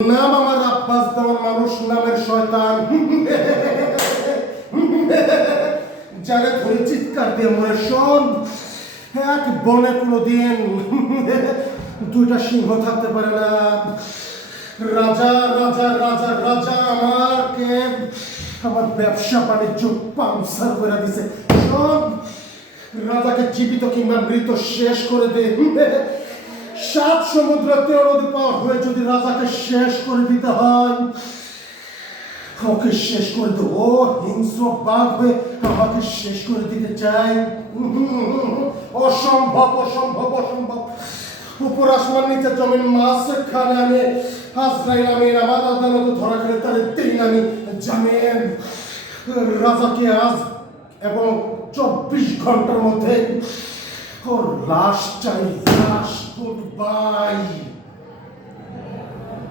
নাম আমার আব্বাস দেওয়ার মানুষ নামের শয়তান যারা ধরে চিৎকার দিয়ে মরে শোন, এক বনে কোনোদিন দুইটা সিংহ থাকতে পারে না। রাজা রাজা রাজা রাজা আমাকে আমার ব্যবসা বাণিজ্য পাংসার করে দিছে। শোন, রাজাকে জীবিত কিংবা মৃত শেষ করে দে, 7 সমুদ্র 13 নদী পার হয়ে যদি রাজাকে শেষ করে দিতে হয়, ওকে শেষ করে দেব। ও হিংস্র বাঘ হয়ে আমাকে শেষ করে দিতে চাই। অসম্ভব অসম্ভব অসম্ভব। উপর আসমান নিচে জমিন মাঝখানে আমি আজরাইল আমিন আমার আদালতে ধরা খেলে তার 3 আমি জামিন। রাজাকে আজ এবং 24 ঘন্টার মধ্যে ওর লাশ চাই, লাশ। Good bye.